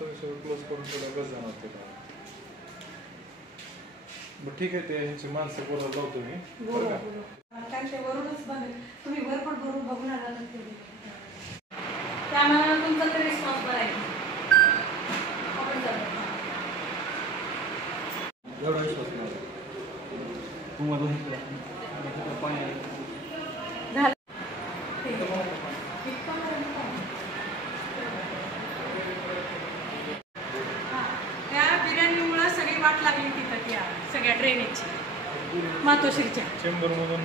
तुम्ही सगळं क्लोज करून थोडा बस जाणार ते का बरं ठीक आहे. ते ह्यांची माणसं बोलायला लावतो मी. वरूनच बघेल तुम्ही वर पण भरून बघून आला त्यामुळे तुमचा तर रिस्पॉन्स बरा आहे. आपण एवढा विश्वास नाही तुम्हाला त्या बिर्याणीमुळे सगळी वाट लागली तिथं त्या सगळ्या ड्रेनेजची मातोश्रीच्या चेंबर मधून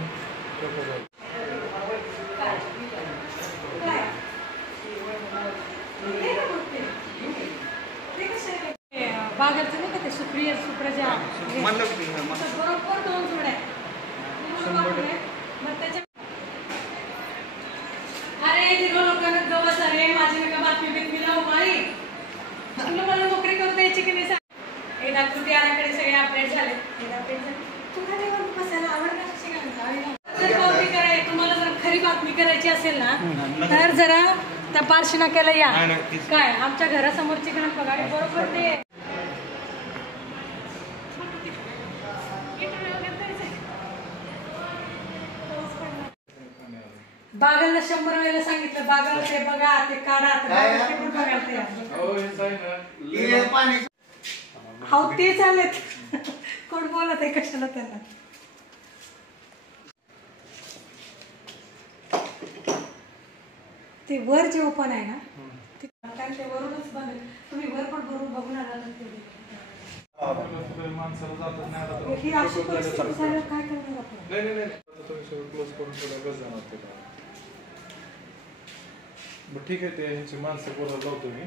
बागरचं नाही का ते सुप्रजा बरोबर 2 जोड्या मग त्याच्या अरे लोकांना गवत अरे माझी नका बातमी बितमी लावू मारी तुला मला नोकरी करू द्यायची की नाही सांग. एकदा कृती आराखडे सगळे अपडेट झाले. तुम्हाला बसायला आवड कॉपी कराय तुम्हाला जर खरी बातमी करायची असेल ना तर जरा त्या पारशी नाक्याला या. काय आमच्या घरासमोरची गणप गाडी बरोबर ते बागलला 100 वेळेला सांगितलं बागल ते बघा ते काढा ते पण बघायला हो ते चालेत कोण बोलत आहे कशाला त्यांना. ते वर जे ओपन आहे ना ते वरूनच बघेल तुम्ही वर पण भरून बघून आला ही अशी परिस्थिती झाल्यावर काय करणार आपण. तुम्ही सगळं क्लोज करून थोडा बस जाणार ते का बरं ठीक आहे. ते ह्यांची माणसं बोलायला लावतो मी.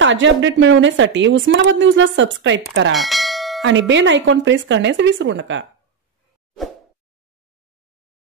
ताजे अपडेट मिळवण्यासाठी उस्मानाबाद न्यूजला सबस्क्राईब करा आणि बेल आयकॉन प्रेस करण्यास विसरू नका.